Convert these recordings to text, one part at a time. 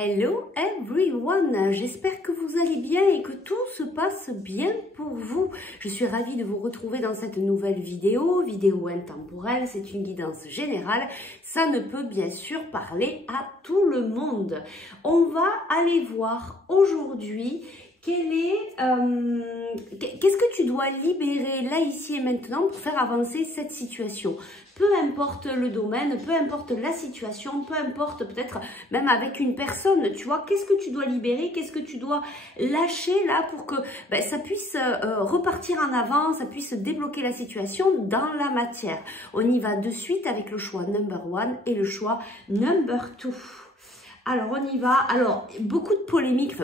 Hello everyone, j'espère que vous allez bien et que tout se passe bien pour vous. Je suis ravie de vous retrouver dans cette nouvelle vidéo intemporelle, c'est une guidance générale. Ça ne peut bien sûr parler à tout le monde. On va aller voir aujourd'hui qu'est-ce que tu dois libérer là, ici et maintenant pour faire avancer cette situation. Peu importe le domaine, peu importe la situation, peu importe peut-être même avec une personne, tu vois, qu'est-ce que tu dois libérer, qu'est-ce que tu dois lâcher là pour que ça puisse repartir en avant, ça puisse débloquer la situation dans la matière. On y va de suite avec le choix number 1 et le choix number 2. Alors, on y va. Alors, beaucoup de polémiques,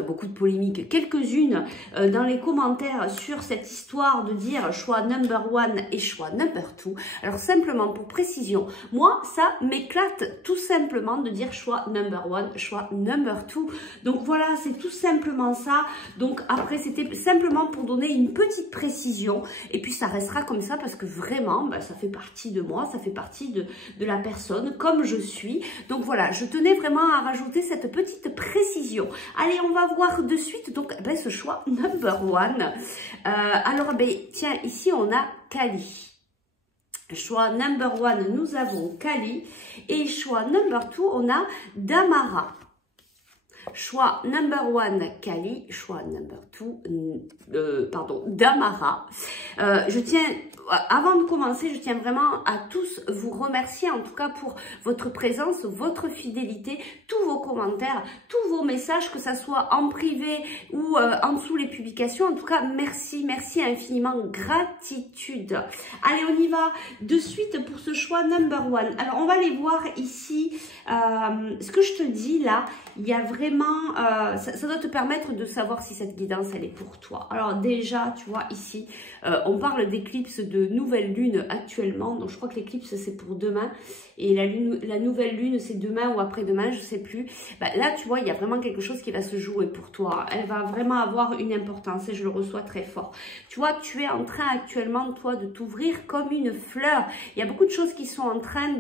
quelques-unes dans les commentaires sur cette histoire de dire choix number 1 et choix number 2. Alors, simplement, pour précision, moi, ça m'éclate tout simplement de dire choix number 1, choix number 2. Donc, voilà, c'est tout simplement ça. Donc, après, c'était simplement pour donner une petite précision. Et puis, ça restera comme ça parce que vraiment, ça fait partie de moi, ça fait partie de la personne comme je suis. Donc, voilà, je tenais vraiment à rajouter cette petite précision. Allez, on va voir de suite donc ce choix number 1. Alors, tiens, ici on a Kali. Choix number 1, nous avons Kali. Et choix number 2, on a Damara. Choix number 1, Kali. Choix number 2, Damara. Avant de commencer, je tiens vraiment à tous vous remercier, en tout cas pour votre présence, votre fidélité, tous vos commentaires, tous vos messages, que ça soit en privé ou en dessous les publications. En tout cas, merci, merci infiniment, gratitude. Allez, on y va de suite pour ce choix number 1. Alors, on va aller voir ici, ce que je te dis là, il y a vraiment, ça doit te permettre de savoir si cette guidance, elle est pour toi. Alors déjà, tu vois, ici, on parle d'éclipse de nouvelle lune actuellement. Donc, je crois que l'éclipse, c'est pour demain. Et la nouvelle lune, c'est demain ou après-demain, je sais plus. Là, tu vois, il y a vraiment quelque chose qui va se jouer pour toi. Elle va vraiment avoir une importance et je le reçois très fort. Tu vois, tu es en train actuellement, toi, de t'ouvrir comme une fleur. Il y a beaucoup de choses qui sont en train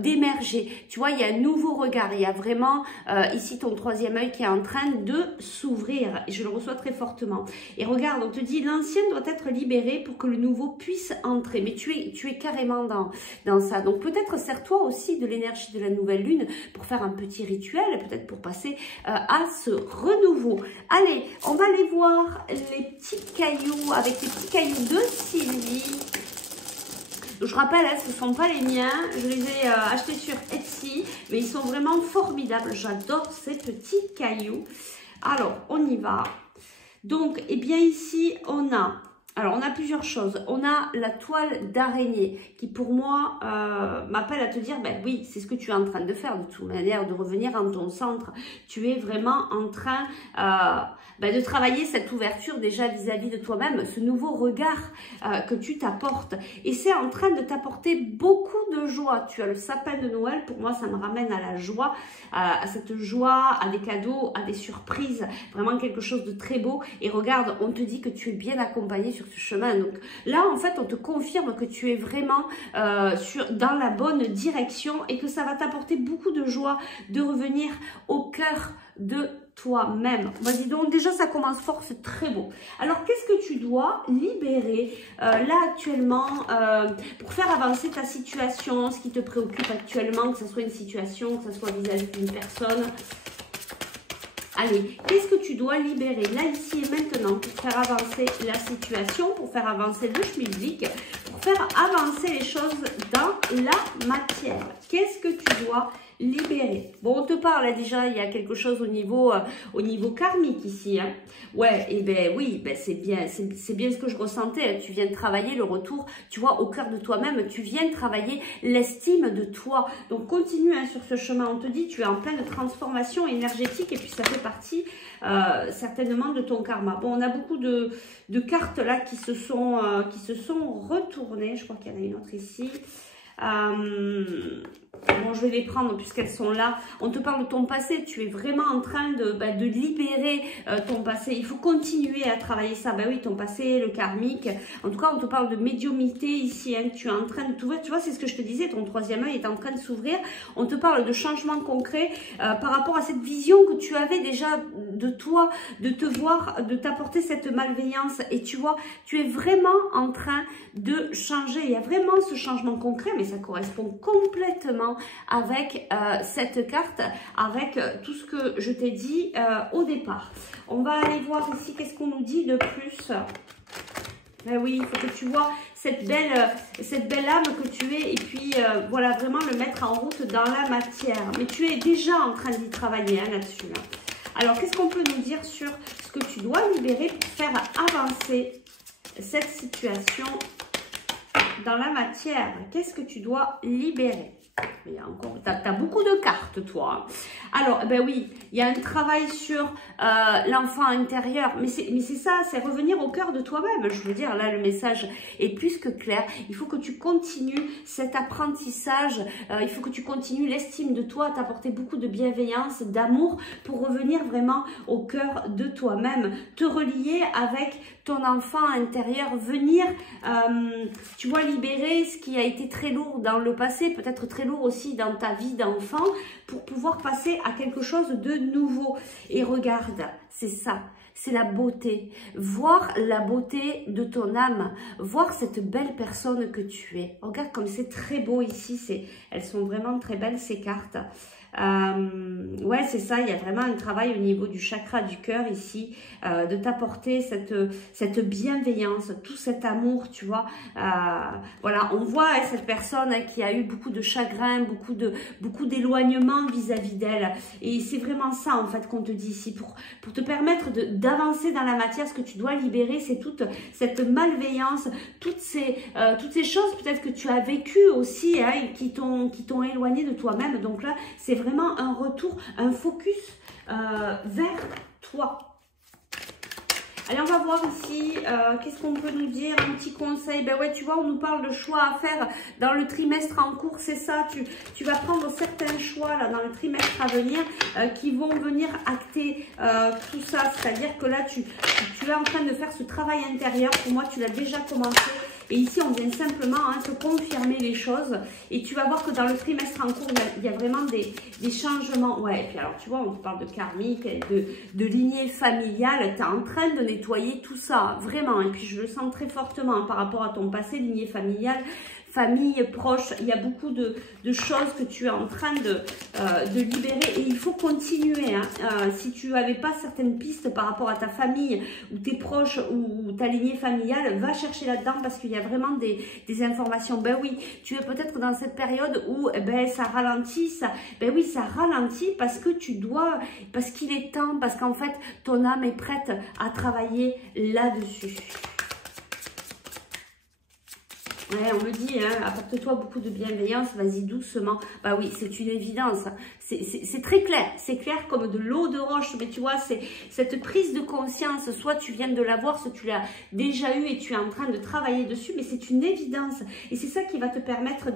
d'émerger. Tu vois, il y a un nouveau regard. Il y a vraiment ici ton troisième œil qui est en train de s'ouvrir. Et je le reçois très fortement. Et regarde, on te dit, l'ancien doit être libéré pour que le nouveau puisse entrer. Mais tu es carrément dans ça. Donc peut-être sers-toi aussi de l'énergie de la nouvelle lune pour faire un petit rituel, peut-être pour passer à ce renouveau. Allez, on va aller voir les petits cailloux avec les petits cailloux de Sylvie. Je rappelle, ce ne sont pas les miens, je les ai achetés sur Etsy, mais ils sont vraiment formidables. J'adore ces petits cailloux. Alors, on y va. Donc, bien ici, on a plusieurs choses. On a la toile d'araignée qui, pour moi, m'appelle à te dire, oui, c'est ce que tu es en train de faire de toute manière, de revenir en ton centre. Tu es vraiment en train de travailler cette ouverture déjà vis-à-vis de toi-même, ce nouveau regard que tu t'apportes. Et c'est en train de t'apporter beaucoup de joie. Tu as le sapin de Noël, pour moi, ça me ramène à la joie, à cette joie, à des cadeaux, à des surprises, vraiment quelque chose de très beau. Et regarde, on te dit que tu es bien accompagné sur ce chemin. Donc là, en fait, on te confirme que tu es vraiment dans la bonne direction et que ça va t'apporter beaucoup de joie de revenir au cœur de toi-même. Vas-y donc, déjà ça commence fort, c'est très beau. Alors, qu'est-ce que tu dois libérer là actuellement pour faire avancer ta situation, ce qui te préoccupe actuellement, que ce soit une situation, que ce soit vis-à-vis d'une personne? Allez, qu'est-ce que tu dois libérer là, ici et maintenant pour faire avancer la situation, pour faire avancer le schmilblick, pour faire avancer les choses dans la matière? Qu'est-ce que tu dois libérer? Bon, on te parle déjà, il y a quelque chose au niveau karmique ici. Hein. Ouais, oui, c'est bien ce que je ressentais. Tu viens de travailler le retour, tu vois, au cœur de toi-même. Tu viens de travailler l'estime de toi. Donc, continue sur ce chemin. On te dit, tu es en pleine transformation énergétique et puis ça fait partie certainement de ton karma. Bon, on a beaucoup de cartes là qui se sont retournées. Je crois qu'il y en a une autre ici. bon, je vais les prendre puisqu'elles sont là. On te parle de ton passé. Tu es vraiment en train de libérer ton passé. Il faut continuer à travailler ça. Ben oui, ton passé, le karmique. En tout cas, on te parle de médiumnité ici. Hein. Tu es en train de t'ouvrir. Tu vois, c'est ce que je te disais. Ton troisième œil est en train de s'ouvrir. On te parle de changements concrets par rapport à cette vision que tu avais déjà de toi, de te voir, de t'apporter cette malveillance. Et tu vois, tu es vraiment en train de changer. Il y a vraiment ce changement concret, mais ça correspond complètement avec cette carte, avec tout ce que je t'ai dit au départ. On va aller voir ici qu'est-ce qu'on nous dit de plus. Ben oui, il faut que tu vois cette belle âme que tu es et puis voilà, vraiment le mettre en route dans la matière. Mais tu es déjà en train d'y travailler hein, là-dessus. Hein. Alors, qu'est-ce qu'on peut nous dire sur ce que tu dois libérer pour faire avancer cette situation dans la matière? Qu'est-ce que tu dois libérer? Tu as beaucoup de cartes, toi. Alors, ben oui, il y a un travail sur l'enfant intérieur. Mais c'est ça, c'est revenir au cœur de toi-même. Je veux dire, là, le message est plus que clair. Il faut que tu continues cet apprentissage. Il faut que tu continues l'estime de toi, t'apporter beaucoup de bienveillance, d'amour pour revenir vraiment au cœur de toi-même. Te relier avec ton enfant intérieur. Venir, tu vois, libérer ce qui a été très lourd dans le passé, peut-être très lourd aussi dans ta vie d'enfant, pour pouvoir passer à quelque chose de nouveau. Et regarde, c'est ça, c'est la beauté. Voir la beauté de ton âme, voir cette belle personne que tu es. Regarde comme c'est très beau ici, elles sont vraiment très belles ces cartes. Ouais, c'est ça, il y a vraiment un travail au niveau du chakra du cœur ici, de t'apporter cette bienveillance, tout cet amour, tu vois. Voilà, on voit hein, cette personne hein, qui a eu beaucoup de chagrin, beaucoup d'éloignement vis-à-vis d'elle. Et c'est vraiment ça, en fait, qu'on te dit ici, pour te permettre d'avancer dans la matière. Ce que tu dois libérer, c'est toute cette malveillance, toutes ces choses peut-être que tu as vécues aussi, hein, et qui t'ont éloigné de toi-même. Donc là, c'est vraiment un retour, un focus vers toi. Allez, on va voir ici, qu'est-ce qu'on peut nous dire, un petit conseil. Ben ouais, tu vois, on nous parle de choix à faire dans le trimestre en cours, c'est ça, tu vas prendre certains choix là dans le trimestre à venir qui vont venir acter tout ça. C'est-à-dire que là, tu es en train de faire ce travail intérieur. Pour moi, tu l'as déjà commencé. Et ici, on vient simplement hein, te confirmer les choses. Et tu vas voir que dans le trimestre en cours, il y a vraiment des changements. Ouais, et puis alors, tu vois, on te parle de karmique, de lignée familiale. Tu es en train de nettoyer tout ça, vraiment. Et puis, je le sens très fortement hein, par rapport à ton passé, lignée familiale. Famille, proche, il y a beaucoup de choses que tu es en train de libérer et il faut continuer. Hein. Si tu n'avais pas certaines pistes par rapport à ta famille ou tes proches ou ta lignée familiale, va chercher là-dedans parce qu'il y a vraiment des informations. Ben oui, tu es peut-être dans cette période où ben, ça ralentit, ben oui, ça ralentit parce que parce qu'il est temps, parce qu'en fait, ton âme est prête à travailler là-dessus. Ouais, on me dit, hein, apporte-toi beaucoup de bienveillance, vas-y doucement. Bah oui, c'est une évidence. C'est très clair. C'est clair comme de l'eau de roche. Mais tu vois, c'est cette prise de conscience. Soit tu viens de l'avoir, soit tu l'as déjà eu et tu es en train de travailler dessus. Mais c'est une évidence. Et c'est ça qui va te permettre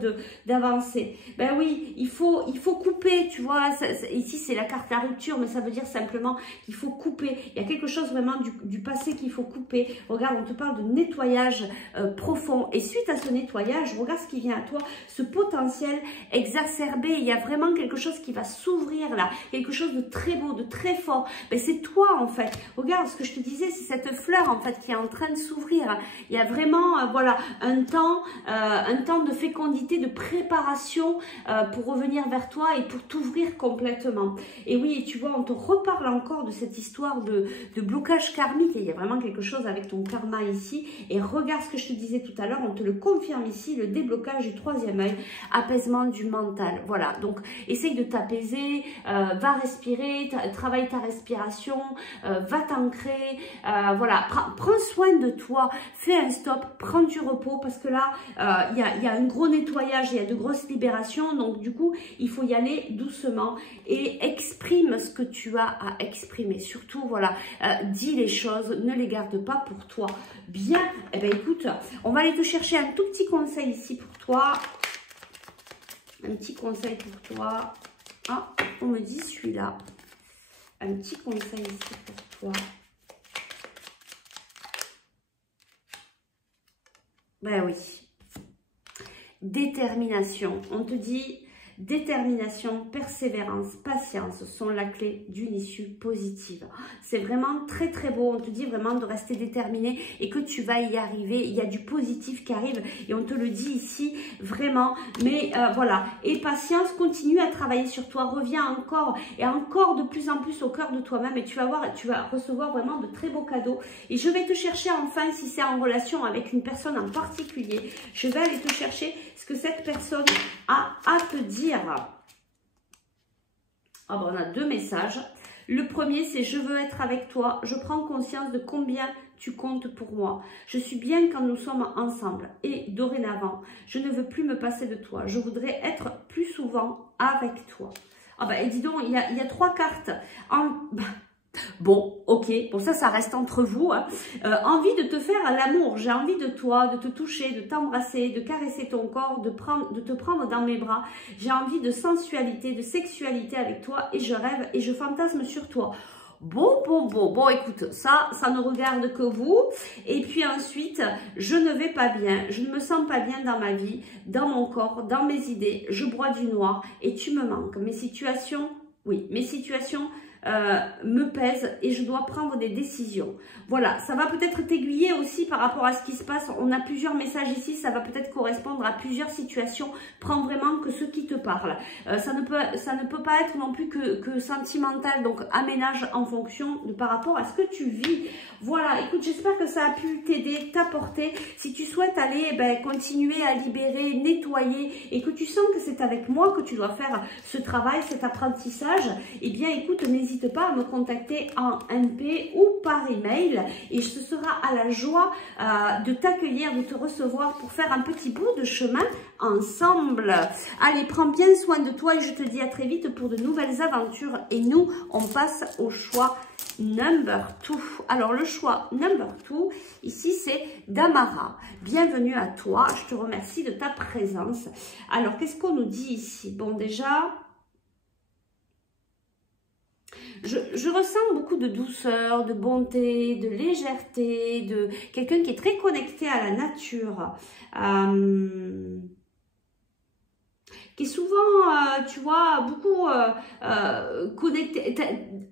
d'avancer. Ben oui, il faut couper, tu vois. Ici, c'est la carte à rupture, mais ça veut dire simplement qu'il faut couper. Il y a quelque chose vraiment du passé qu'il faut couper. Regarde, on te parle de nettoyage profond. Et suite à ce nettoyage, regarde ce qui vient à toi, ce potentiel exacerbé, il y a vraiment quelque chose qui va s'ouvrir là, quelque chose de très beau, de très fort. Ben, c'est toi en fait, regarde ce que je te disais, c'est cette fleur en fait qui est en train de s'ouvrir. Il y a vraiment voilà un temps de fécondité, de préparation pour revenir vers toi et pour t'ouvrir complètement. Et oui, tu vois, on te reparle encore de cette histoire de blocage karmique et il y a vraiment quelque chose avec ton karma ici. Et regarde ce que je te disais tout à l'heure, on te le confirme ici, le déblocage du troisième œil, apaisement du mental. Voilà, donc essaye de t'apaiser, va respirer, travaille ta respiration, va t'ancrer, voilà, prends soin de toi, fais un stop, prends du repos parce que là, il y a un gros nettoyage, il y a de grosses libérations, donc du coup, il faut y aller doucement et exprime ce que tu as à exprimer. Surtout, voilà, dis les choses, ne les garde pas pour toi. Bien, eh bien écoute, on va aller te chercher un tout petit conseil ici pour toi. Un petit conseil pour toi. Ah, on me dit celui-là. Un petit conseil ici pour toi. Ben oui. Détermination. On te dit détermination, persévérance, patience sont la clé d'une issue positive. C'est vraiment très très beau. On te dit vraiment de rester déterminé et que tu vas y arriver. Il y a du positif qui arrive et on te le dit ici vraiment. Mais voilà. Et patience, continue à travailler sur toi. Reviens encore et encore de plus en plus au cœur de toi-même et tu vas voir, tu vas recevoir vraiment de très beaux cadeaux. Et je vais te chercher enfin, si c'est en relation avec une personne en particulier, je vais aller te chercher ce que cette personne a à te dire. Ah ben, on a deux messages. Le premier, c'est « Je veux être avec toi. Je prends conscience de combien tu comptes pour moi. Je suis bien quand nous sommes ensemble. Et dorénavant, je ne veux plus me passer de toi. Je voudrais être plus souvent avec toi. » Ah ben, et dis donc, il y a trois cartes. Bon, ok, bon ça reste entre vous. Hein. Envie de te faire l'amour, j'ai envie de toi, de te toucher, de t'embrasser, de caresser ton corps, de te prendre dans mes bras. J'ai envie de sensualité, de sexualité avec toi et je rêve et je fantasme sur toi. Bon, écoute, ça ne regarde que vous. Et puis ensuite, je ne vais pas bien, je ne me sens pas bien dans ma vie, dans mon corps, dans mes idées. Je bois du noir et tu me manques. Mes situations, oui, mes situations me pèse et je dois prendre des décisions. Voilà, ça va peut-être t'aiguiller aussi par rapport à ce qui se passe. On a plusieurs messages ici, ça va peut-être correspondre à plusieurs situations. Prends vraiment que ce qui te parle. Ça ne peut pas être non plus que sentimental, donc aménage en fonction de par rapport à ce que tu vis. Voilà, écoute, j'espère que ça a pu t'aider, t'apporter. Si tu souhaites aller continuer à libérer, nettoyer et que tu sens que c'est avec moi que tu dois faire ce travail, cet apprentissage, eh bien écoute, n'hésite pas à me contacter en MP ou par email et ce sera à la joie de t'accueillir, de te recevoir pour faire un petit bout de chemin ensemble. Allez, prends bien soin de toi et je te dis à très vite pour de nouvelles aventures et nous, on passe au choix number 2. Alors le choix number 2, ici c'est Damara. Bienvenue à toi, je te remercie de ta présence. Alors qu'est-ce qu'on nous dit ici? Bon déjà... Je ressens beaucoup de douceur, de bonté, de légèreté, de quelqu'un qui est très connecté à la nature, qui est souvent, tu vois, beaucoup connecté,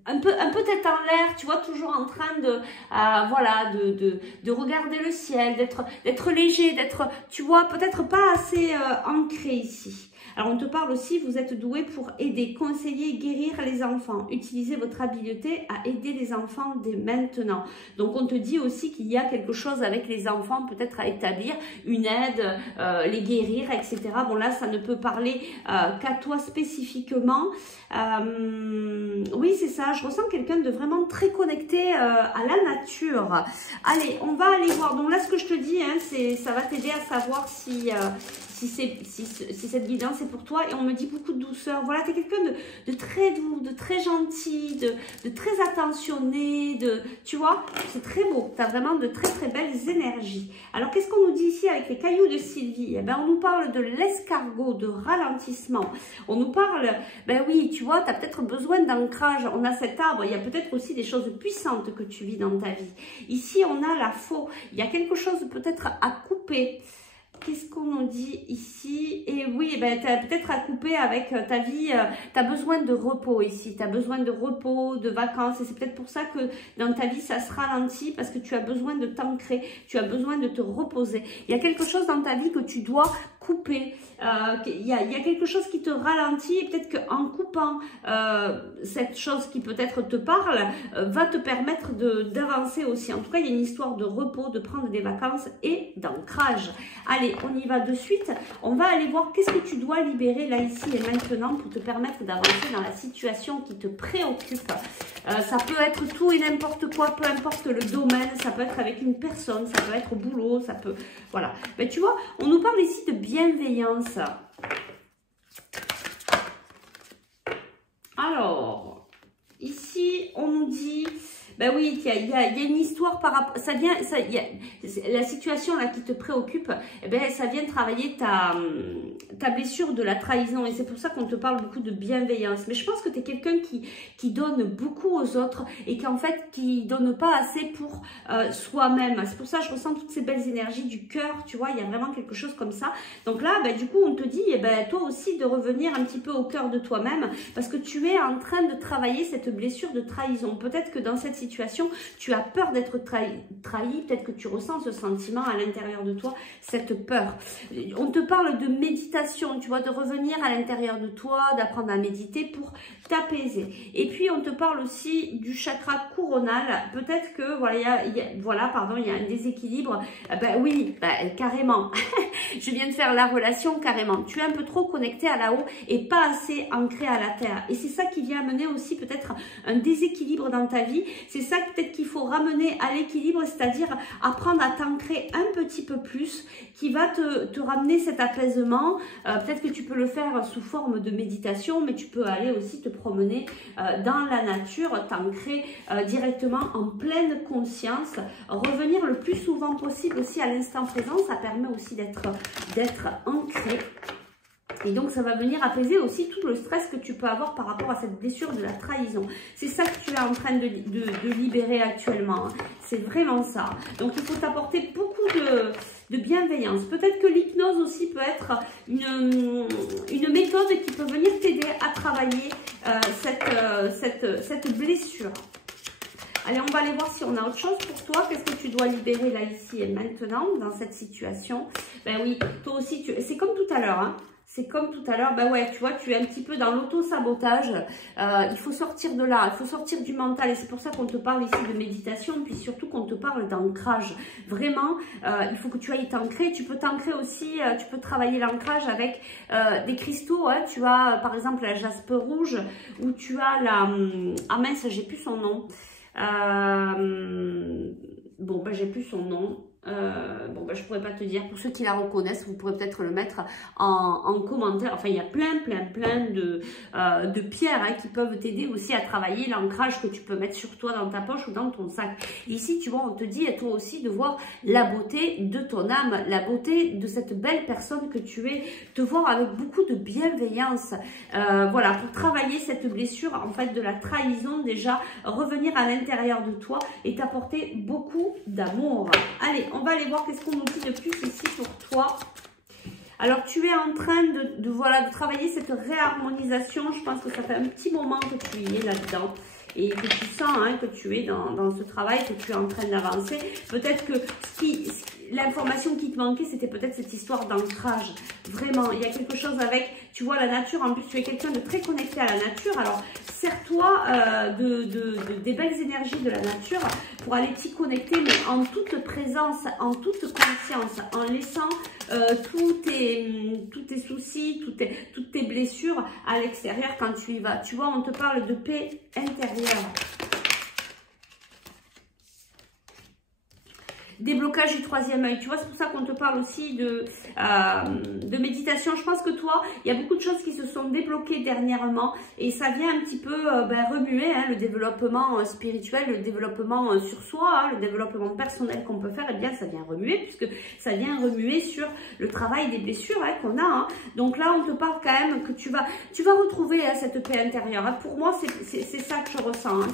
un peu tête en l'air, tu vois, toujours en train de, voilà, de regarder le ciel, d'être léger, d'être, tu vois, peut-être pas assez ancré ici. Alors, on te parle aussi, vous êtes doué pour aider, conseiller, guérir les enfants. Utilisez votre habileté à aider les enfants dès maintenant. Donc, on te dit aussi qu'il y a quelque chose avec les enfants, peut-être à établir, une aide, les guérir, etc. Bon, là, ça ne peut parler qu'à toi spécifiquement. Oui, c'est ça, je ressens quelqu'un de vraiment très connecté à la nature. Allez, on va aller voir. Donc là, ce que je te dis, hein, ça va t'aider à savoir si cette guidance est pour toi. Et on me dit beaucoup de douceur. Voilà, tu es quelqu'un de très doux, de très gentil, de très attentionné, tu vois, c'est très beau. Tu as vraiment de très très belles énergies. Alors, qu'est-ce qu'on nous dit ici avec les cailloux de Sylvie? Eh ben, on nous parle de l'escargot, de ralentissement. On nous parle, ben oui, tu vois, tu as peut-être besoin d'ancrage. On a cet arbre, il y a peut-être aussi des choses puissantes que tu vis dans ta vie. Ici, on a la faux. Il y a quelque chose peut-être à couper. Qu'est-ce qu'on nous dit ici? Et oui, ben, tu as peut-être à couper avec ta vie, tu as besoin de repos ici, tu as besoin de repos, de vacances, et c'est peut-être pour ça que dans ta vie, ça se ralentit, parce que tu as besoin de t'ancrer, tu as besoin de te reposer. Il y a quelque chose dans ta vie que tu dois couper, il y a quelque chose qui te ralentit, et peut-être qu'en coupant cette chose qui peut-être te parle, va te permettre d'avancer aussi. En tout cas, il y a une histoire de repos, de prendre des vacances et d'ancrage. Allez, on y va de suite. On va aller voir qu'est-ce que tu dois libérer là, ici et maintenant pour te permettre d'avancer dans la situation qui te préoccupe. Ça peut être tout et n'importe quoi, peu importe le domaine. Ça peut être avec une personne, ça peut être au boulot, ça peut... Voilà. Mais tu vois, on nous parle ici de bienveillance. Alors, ici, on nous dit... Ben oui, il y a une histoire par rapport, la situation là qui te préoccupe, eh ben, ça vient travailler ta blessure de la trahison et c'est pour ça qu'on te parle beaucoup de bienveillance. Mais je pense que tu es quelqu'un qui donne beaucoup aux autres et qu'en fait, qui donne pas assez pour soi-même. C'est pour ça que je ressens toutes ces belles énergies du cœur, tu vois, il y a vraiment quelque chose comme ça. Donc là, ben, du coup, on te dit, eh ben, toi aussi, de revenir un petit peu au cœur de toi-même parce que tu es en train de travailler cette blessure de trahison. Peut-être que dans cette situation, tu as peur d'être trahi, peut-être que tu ressens ce sentiment à l'intérieur de toi, cette peur. On te parle de méditation, tu vois, de revenir à l'intérieur de toi, d'apprendre à méditer pour t'apaiser. Et puis, on te parle aussi du chakra coronal. Peut-être que, voilà, il y a un déséquilibre. Ben oui, ben, carrément. Je viens de faire la relation carrément. Tu es un peu trop connecté à là-haut et pas assez ancré à la terre. Et c'est ça qui vient amener aussi peut-être un déséquilibre dans ta vie. C'est ça peut-être qu'il faut ramener à l'équilibre, c'est-à-dire apprendre à t'ancrer un petit peu plus, qui va te ramener cet apaisement. Peut-être que tu peux le faire sous forme de méditation, mais tu peux aller aussi te promener dans la nature, t'ancrer directement en pleine conscience, revenir le plus souvent possible aussi à l'instant présent. Ça permet aussi d'être ancré. Et donc, ça va venir apaiser aussi tout le stress que tu peux avoir par rapport à cette blessure de la trahison. C'est ça que tu es en train de libérer actuellement. Hein. C'est vraiment ça. Donc, il faut t'apporter beaucoup de bienveillance. Peut-être que l'hypnose aussi peut être une méthode qui peut venir t'aider à travailler cette blessure. Allez, on va aller voir si on a autre chose pour toi. Qu'est-ce que tu dois libérer là, ici et maintenant, dans cette situation? Ben oui, toi aussi, c'est comme tout à l'heure, hein. C'est comme tout à l'heure, bah ouais, tu vois, tu es un petit peu dans l'auto-sabotage. Il faut sortir de là, il faut sortir du mental. Et c'est pour ça qu'on te parle ici de méditation, puis surtout qu'on te parle d'ancrage. Vraiment, il faut que tu ailles t'ancrer. Tu peux t'ancrer aussi, tu peux travailler l'ancrage avec des cristaux. Hein. Tu as, par exemple, la jaspe rouge, ou tu as la... Ah mince, j'ai plus son nom. Bon, ben, j'ai plus son nom. Bon, ben, je pourrais pas te dire. Pour ceux qui la reconnaissent, vous pourrez peut-être le mettre en commentaire. Enfin, il y a plein de pierres hein, qui peuvent t'aider aussi à travailler l'ancrage que tu peux mettre sur toi dans ta poche ou dans ton sac. Ici, tu vois, on te dit, et toi aussi, de voir la beauté de ton âme, la beauté de cette belle personne que tu es, te voir avec beaucoup de bienveillance. Voilà, pour travailler cette blessure, en fait, de la trahison, déjà, revenir à l'intérieur de toi et t'apporter beaucoup d'amour. Allez, on va aller voir qu'est-ce qu'on nous dit de plus ici pour toi. Alors, tu es en train de travailler cette réharmonisation. Je pense que ça fait un petit moment que tu y es là-dedans. Et que tu sens hein, que tu es dans ce travail, que tu es en train d'avancer. Peut-être que l'information qui te manquait, c'était peut-être cette histoire d'ancrage. Vraiment, il y a quelque chose avec, tu vois, la nature. En plus, tu es quelqu'un de très connecté à la nature. Alors, sers-toi des belles énergies de la nature pour aller t'y connecter, mais en toute présence, en toute conscience, en laissant tous tes soucis, toutes tes blessures à l'extérieur quand tu y vas. Tu vois, on te parle de paix intérieure. Déblocage du troisième œil, tu vois, c'est pour ça qu'on te parle aussi de méditation. Je pense que toi, il y a beaucoup de choses qui se sont débloquées dernièrement et ça vient un petit peu remuer hein, le développement spirituel, le développement sur soi, hein, le développement personnel qu'on peut faire, et bien ça vient remuer puisque ça vient remuer sur le travail des blessures hein, qu'on a. Hein. Donc là, on te parle quand même que tu vas retrouver hein, cette paix intérieure. Hein. Pour moi, c'est ça que je ressens. Hein.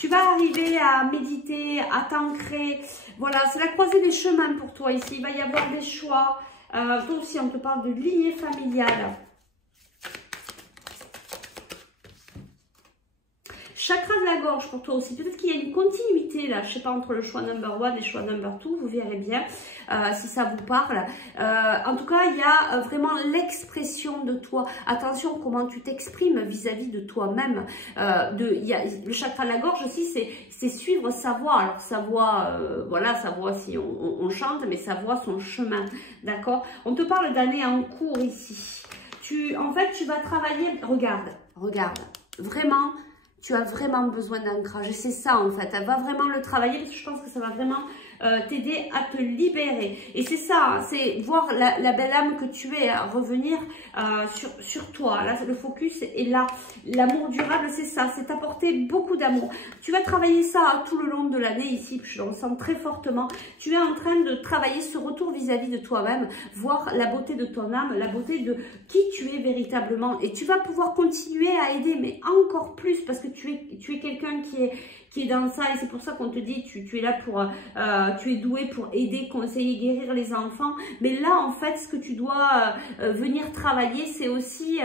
Tu vas arriver à méditer, à t'ancrer. Voilà, c'est la croisée des chemins pour toi ici. Il va y avoir des choix. Toi aussi, on te parle de lignée familiale. Chakra de la gorge pour toi aussi. Peut-être qu'il y a une continuité là, je sais pas, entre le choix number 1 et le choix number 2. Vous verrez bien si ça vous parle. En tout cas, il y a vraiment l'expression de toi. Attention comment tu t'exprimes vis-à-vis de toi-même. Le chakra de la gorge aussi, c'est suivre sa voix. Alors sa voix, voilà, sa voix si on chante, mais sa voix, son chemin. D'accord? On te parle d'années en cours ici. En fait, tu vas travailler. Regarde. Vraiment. Tu as vraiment besoin d'ancrage. Et c'est ça, en fait. Elle va vraiment le travailler parce que je pense que ça va vraiment t'aider à te libérer. Et c'est ça, hein, c'est voir la belle âme que tu es, revenir sur toi. Là, le focus est là. L'amour durable, c'est ça, c'est t'apporter beaucoup d'amour. Tu vas travailler ça tout le long de l'année ici, je le ressens très fortement. Tu es en train de travailler ce retour vis-à-vis de toi-même, voir la beauté de ton âme, la beauté de qui tu es véritablement. Et tu vas pouvoir continuer à aider, mais encore plus, parce que tu es quelqu'un qui est dans ça, et c'est pour ça qu'on te dit, tu es là pour, tu es doué pour aider, conseiller, guérir les enfants. Mais là, en fait, ce que tu dois venir travailler, c'est aussi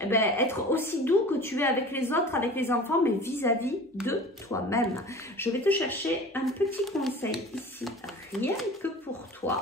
être aussi doux que tu es avec les autres, avec les enfants, mais vis-à-vis de toi-même. Je vais te chercher un petit conseil ici, rien que pour toi.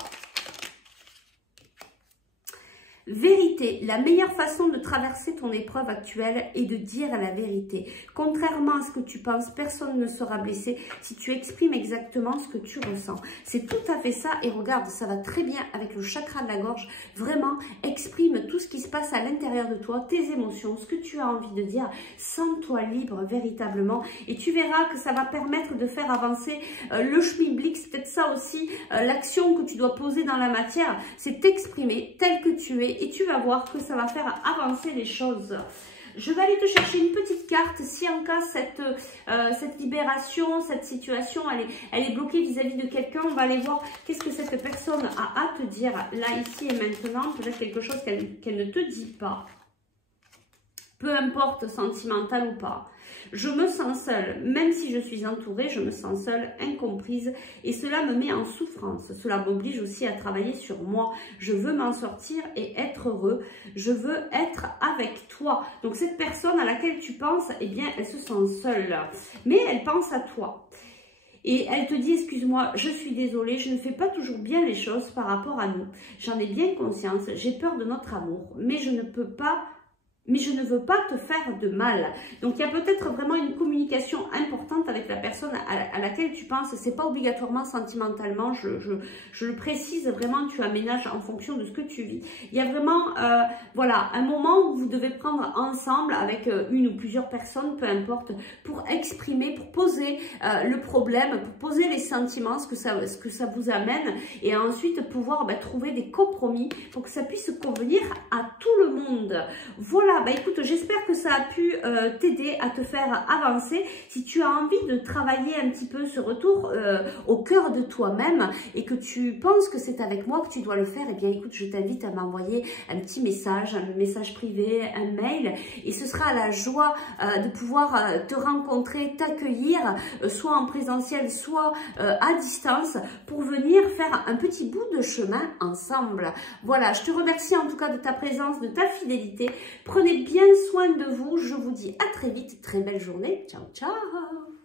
Vérité, la meilleure façon de traverser ton épreuve actuelle est de dire la vérité. Contrairement à ce que tu penses, personne ne sera blessé si tu exprimes exactement ce que tu ressens. C'est tout à fait ça, et regarde, ça va très bien avec le chakra de la gorge. Vraiment, exprime tout ce qui se passe à l'intérieur de toi, tes émotions, ce que tu as envie de dire. Sens-toi libre véritablement, et tu verras que ça va permettre de faire avancer le schmilblick. C'est peut-être ça aussi, l'action que tu dois poser dans la matière, c'est t'exprimer tel que tu es. Et tu vas voir que ça va faire avancer les choses. Je vais aller te chercher une petite carte. Si en cas cette libération, cette situation, elle est bloquée vis-à-vis de quelqu'un, on va aller voir qu'est-ce que cette personne a à te dire là, ici et maintenant. Peut-être quelque chose qu'elle ne te dit pas. Peu importe, sentimental ou pas. Je me sens seule, même si je suis entourée, je me sens seule, incomprise, et cela me met en souffrance. Cela m'oblige aussi à travailler sur moi. Je veux m'en sortir et être heureux. Je veux être avec toi. Donc cette personne à laquelle tu penses, eh bien, elle se sent seule, mais elle pense à toi. Et elle te dit, excuse-moi, je suis désolée, je ne fais pas toujours bien les choses par rapport à nous. J'en ai bien conscience, j'ai peur de notre amour, mais je ne veux pas te faire de mal. Donc, il y a peut-être vraiment une communication importante avec la personne à laquelle tu penses. C'est pas obligatoirement sentimentalement. Je le précise vraiment, tu aménages en fonction de ce que tu vis. Il y a vraiment, voilà, un moment où vous devez prendre ensemble avec une ou plusieurs personnes, peu importe, pour exprimer, pour poser le problème, pour poser les sentiments, ce que ça vous amène, et ensuite pouvoir trouver des compromis pour que ça puisse convenir à tout le monde. Voilà. Écoute, j'espère que ça a pu t'aider à te faire avancer. Si tu as envie de travailler un petit peu ce retour au cœur de toi-même et que tu penses que c'est avec moi que tu dois le faire, eh bien écoute, je t'invite à m'envoyer un petit message, un message privé, un mail, et ce sera la joie de pouvoir te rencontrer, t'accueillir, soit en présentiel, soit à distance, pour venir faire un petit bout de chemin ensemble. Voilà, je te remercie en tout cas de ta présence, de ta fidélité. Prenez bien soin de vous. Je vous dis à très vite. Très belle journée. Ciao, ciao.